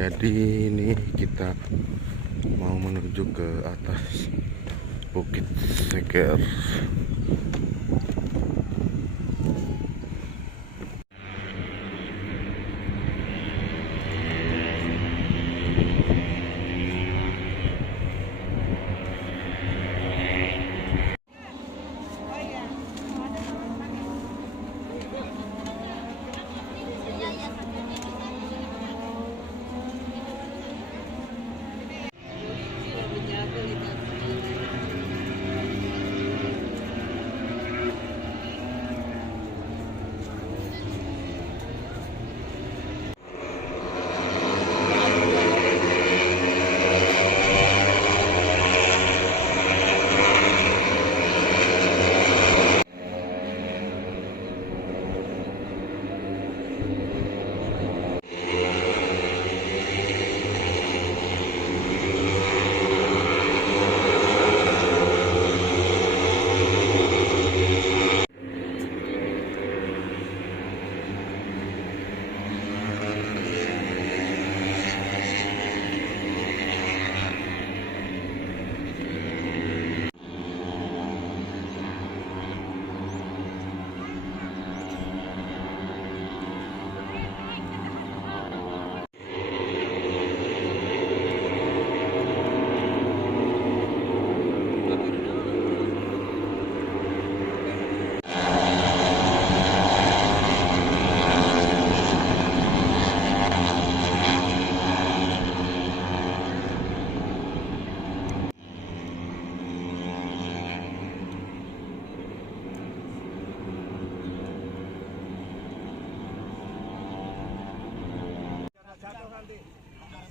Jadi ini kita mau menuju ke atas Bukit Seger.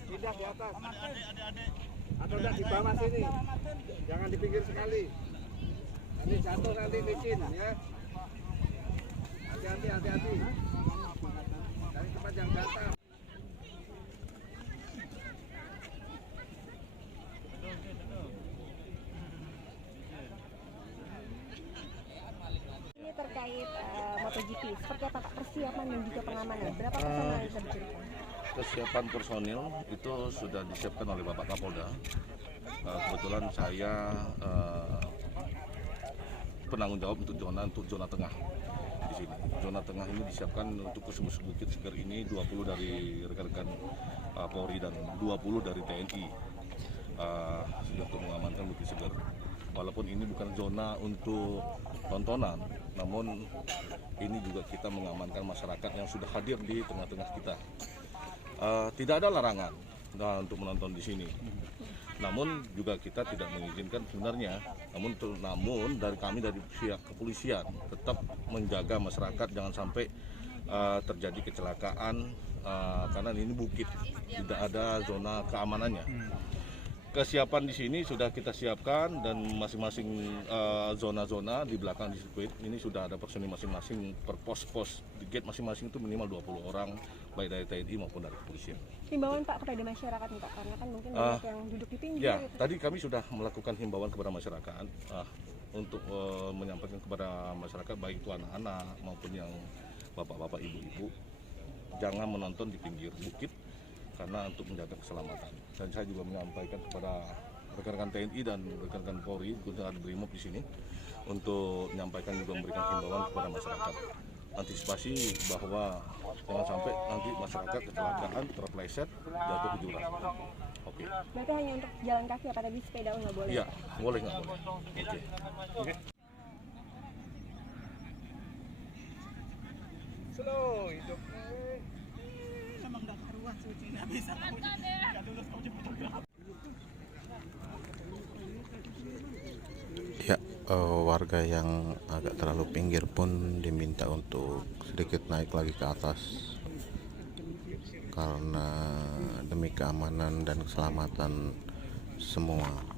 Pindah di atas atau enggak di bawah sini, jangan di pinggir sekali, nanti jatuh, nanti licin ya. Hati-hati, hati-hati dari tempat yang datar. Ini terkait MotoGP, seperti apa Pak persiapan dan juga pengamanan? Berapa personel yang diterjunkan? Kesiapan personil itu sudah disiapkan oleh Bapak Kapolda. Kebetulan saya penanggung jawab untuk zona tengah di sini. Zona tengah ini disiapkan untuk khusus Bukit Seger ini 20 dari rekan-rekan Polri dan 20 dari TNI untuk mengamankan Bukit Seger. Walaupun ini bukan zona untuk tontonan, namun ini juga kita mengamankan masyarakat yang sudah hadir di tengah-tengah kita. Tidak ada larangan untuk menonton di sini. Namun juga kita tidak mengizinkan sebenarnya. Namun dari kami dari pihak kepolisian tetap menjaga masyarakat jangan sampai terjadi kecelakaan karena ini bukit, tidak ada zona keamanannya. Kesiapan di sini sudah kita siapkan dan masing-masing zona-zona di belakang di sirkuit ini sudah ada personil masing-masing per pos-pos di gate masing-masing itu minimal 20 orang baik dari TNI maupun dari kepolisian. Himbauan Pak kepada masyarakat nih Pak, karena kan mungkin banyak yang duduk di pinggir. Ya, gitu. tadi kami sudah melakukan himbauan kepada masyarakat untuk menyampaikan kepada masyarakat baik itu anak-anak maupun yang bapak-bapak, ibu-ibu jangan menonton di pinggir bukit karena untuk menjaga keselamatan. Dan saya juga menyampaikan kepada rekan-rekan TNI dan rekan-rekan Polri, khususnya ada Brimob di sini, untuk menyampaikan juga memberikan himbauan kepada masyarakat. Antisipasi bahwa jangan sampai nanti masyarakat kecelakaan, terpleset, jatuh ke jurang. Oke. Berarti hanya untuk jalan kaki apa tadi sepeda nggak boleh? Iya, boleh nggak boleh. Oke. Slow hidup. Emang nggak karuan suci, nggak bisa nggak lulus kamu jadi fotografer. Ya, warga yang agak terlalu pinggir pun diminta untuk sedikit naik lagi ke atas karena demi keamanan dan keselamatan semua.